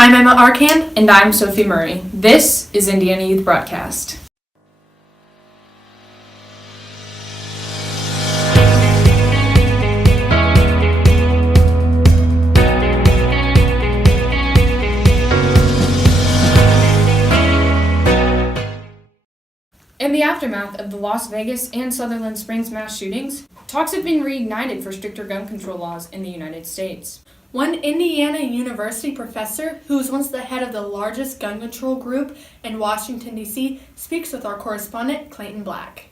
I'm Emma Arcand. And I'm Sophie Murray. This is Indiana Youth Broadcast. In the aftermath of the Las Vegas and Sutherland Springs mass shootings, talks have been reignited for stricter gun control laws in the United States. One Indiana University professor, who was once the head of the largest gun control group in Washington, D.C., speaks with our correspondent, Clayton Black.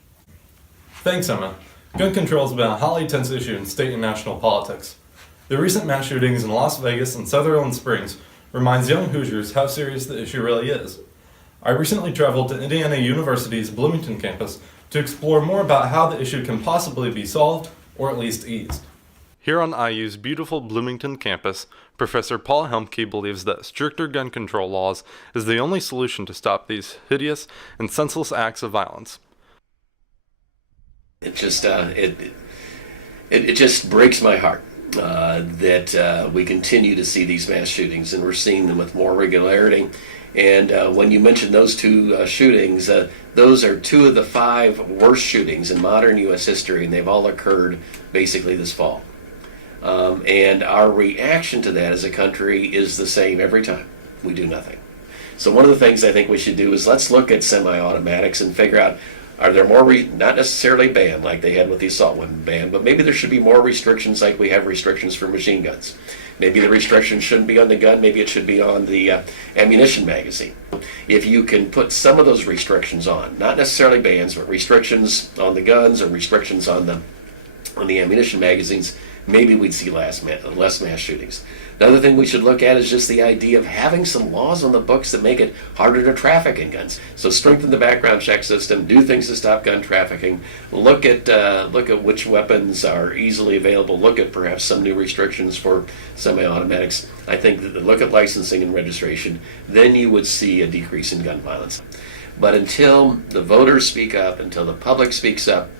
Thanks, Emma. Gun control has been a highly tense issue in state and national politics. The recent mass shootings in Las Vegas and Sutherland Springs reminds young Hoosiers how serious the issue really is. I recently traveled to Indiana University's Bloomington campus to explore more about how the issue can possibly be solved, or at least eased. Here on IU's beautiful Bloomington campus, Professor Paul Helmke believes that stricter gun control laws is the only solution to stop these hideous and senseless acts of violence. It just breaks my heart that we continue to see these mass shootings, and we're seeing them with more regularity. And when you mentioned those two shootings, those are two of the 5 worst shootings in modern U.S. history, and they've all occurred basically this fall. And our reaction to that as a country is the same every time. We do nothing. So one of the things I think we should do is let's look at semi-automatics and figure out, are there more, not necessarily banned like they had with the assault weapon ban, but maybe there should be more restrictions like we have restrictions for machine guns. Maybe the restriction shouldn't be on the gun, maybe it should be on the ammunition magazine. If you can put some of those restrictions on, not necessarily bans, but restrictions on the guns or restrictions on the ammunition magazines, maybe we'd see less mass shootings. Another thing we should look at is just the idea of having some laws on the books that make it harder to traffic in guns. So strengthen the background check system, do things to stop gun trafficking, look at which weapons are easily available, look at perhaps some new restrictions for semi-automatics. I think that look at licensing and registration, then you would see a decrease in gun violence. But until the voters speak up, until the public speaks up,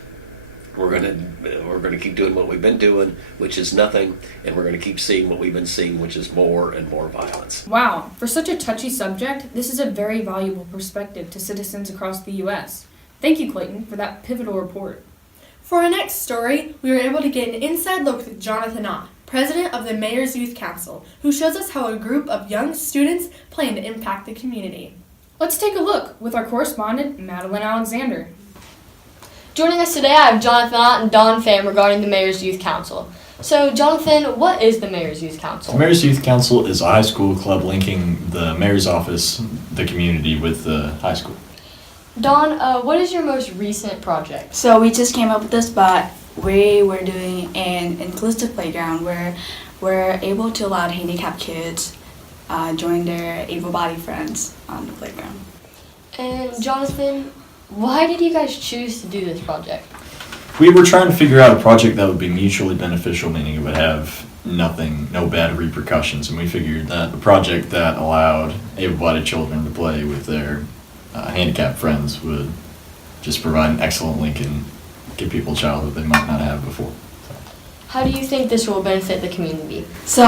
we're going to keep doing what we've been doing, which is nothing, and we're going to keep seeing what we've been seeing, which is more and more violence. Wow, for such a touchy subject, this is a very valuable perspective to citizens across the U.S. Thank you, Clayton, for that pivotal report. For our next story, we were able to get an inside look with Jonathan Ott, president of the Mayor's Youth Council, who shows us how a group of young students plan to impact the community. Let's take a look with our correspondent, Madeline Alexander. Joining us today, I have Jonathan Ott and Don Pham regarding the Mayor's Youth Council. So, Jonathan, what is the Mayor's Youth Council? The Mayor's Youth Council is a high school club linking the mayor's office, the community, with the high school. Don, what is your most recent project? So we just came up with this, but we were doing an inclusive playground where we're able to allow handicapped kids join their able-bodied friends on the playground. And Jonathan, why did you guys choose to do this project? We were trying to figure out a project that would be mutually beneficial, meaning it would have no bad repercussions, and we figured that a project that allowed able-bodied children to play with their handicapped friends would just provide an excellent link and give people a childhood they might not have before. How do you think this will benefit the community? So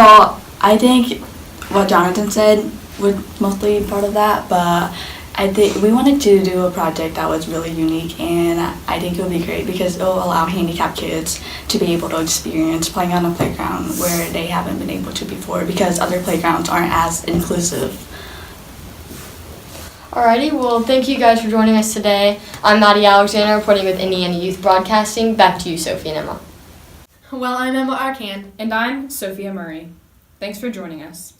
I think what Jonathan said would mostly be part of that, but I think we wanted to do a project that was really unique, and I think it would be great because it will allow handicapped kids to be able to experience playing on a playground where they haven't been able to before because other playgrounds aren't as inclusive. Alrighty, well, thank you guys for joining us today. I'm Maddie Alexander, reporting with Indiana Youth Broadcasting. Back to you, Sophie and Emma. Well, I'm Emma Arcand. And I'm Sophia Murray. Thanks for joining us.